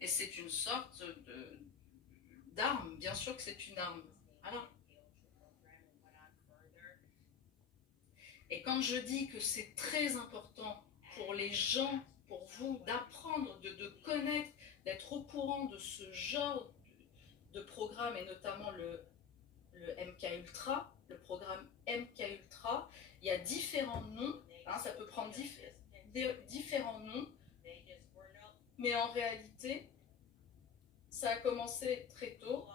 Et c'est une sorte d'arme, bien sûr que c'est une arme. Voilà. Et quand je dis que c'est très important pour les gens, pour vous, d'apprendre, de connaître, d'être au courant de ce genre de programme, et notamment le MK Ultra, le programme MK Ultra, il y a différents noms, hein, ça peut prendre différents noms, mais en réalité, ça a commencé très tôt,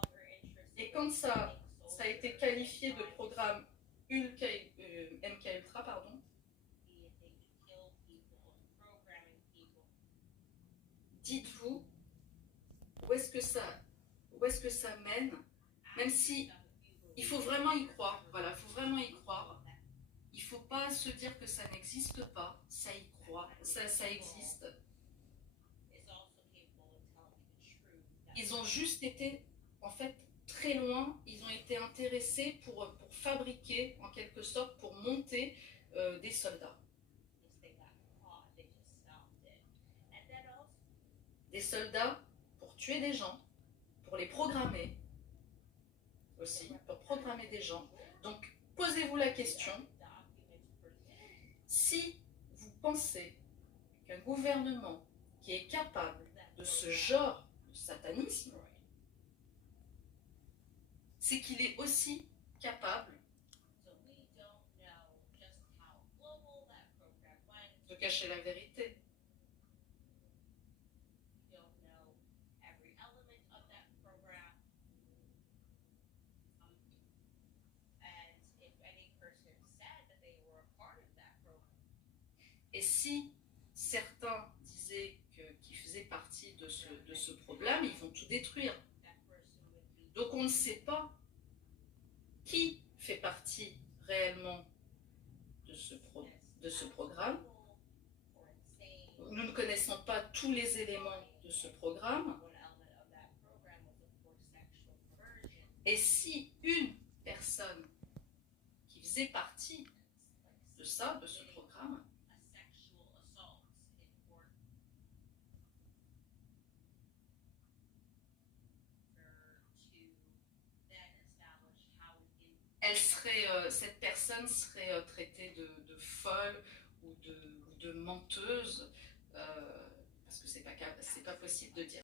et quand ça a été qualifié de programme MK Ultra, pardon, dites-vous où est-ce que ça mène, même si il faut vraiment y croire, voilà, il faut vraiment y croire. Il ne faut pas se dire que ça n'existe pas, ça y croit, ça existe. Ils ont juste été, en fait, très loin, ils ont été intéressés pour fabriquer, en quelque sorte, pour monter des soldats. Des soldats pour tuer des gens, pour les programmer aussi, pour programmer des gens. Donc, posez-vous la question, si vous pensez qu'un gouvernement qui est capable de ce genre de satanisme, c'est qu'il est aussi capable de cacher la vérité. Et si certains disaient qu'ils faisaient partie de ce problème, ils vont tout détruire. Donc on ne sait pas qui fait partie réellement de ce programme. Nous ne connaissons pas tous les éléments de ce programme. Et si une personne qui faisait partie de ça, de ce programme, cette personne serait traitée de folle ou de menteuse, parce que c'est pas possible de dire